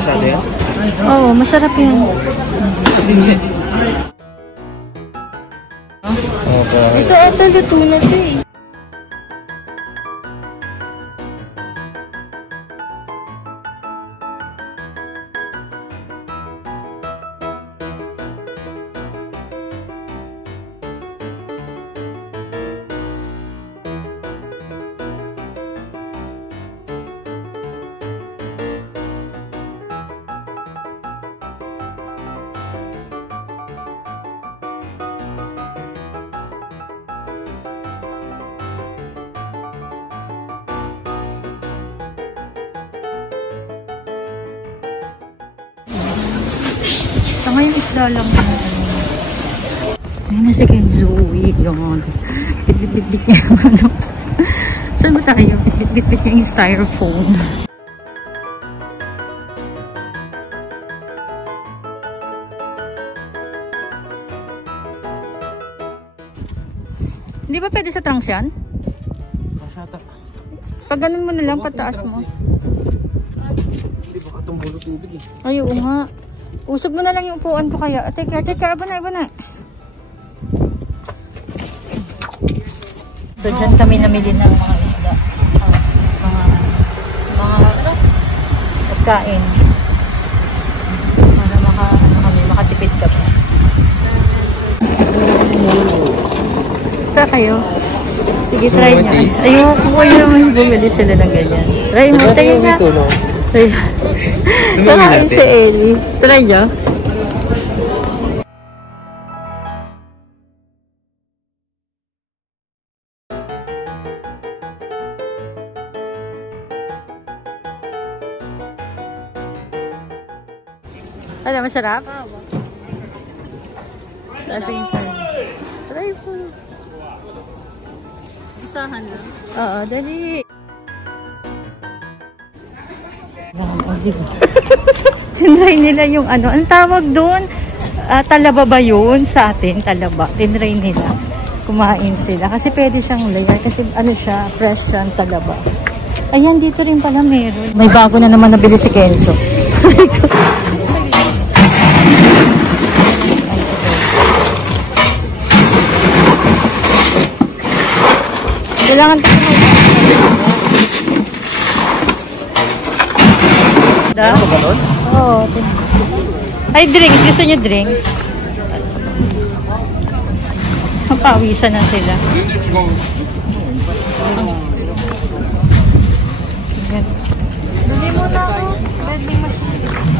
Masyado yan? Oo, masarap yan. Ito ata luto na ito eh. Saka yung isda lang na. Ayun na si Kenzo. Yun. Bit-bit-bit niya yung ano. Saan ba tayo? Bit-bit-bit niya yung styrofoam. Hindi ba pwede sa trunks yan? Pag ganun mo na lang, pataas mo. Hindi baka tumbulo tubig eh. Ay, oo nga. Usog mo na lang yung upuan ko kaya. Take care. Aba na. So, dyan kami namili ng mga isda. Mga pagkain. Para makatipid kami. Saan kayo? Sige, try niya. Ayoko ko yung bumili sila ng ganyan. Try mo. Tayo nga. Kakain si Ellie. Try nyo. Ano, masarap? Sige, try po. Isahan lang? Oo, dali. Tinry nila yung ano, ang tawag doon, talaba ba yun sa atin? Talaba. Tinry nila. Kumain sila. Kasi pwede siyang layer. Kasi ano siya, fresh siyang talaba. Ayan, dito rin pala meron. May bago na naman nabili si Kenzo. Kailangan tayo Oo. Ay, drinks. Gusto nyo drinks? Pawisan na sila. Dali mo na ako.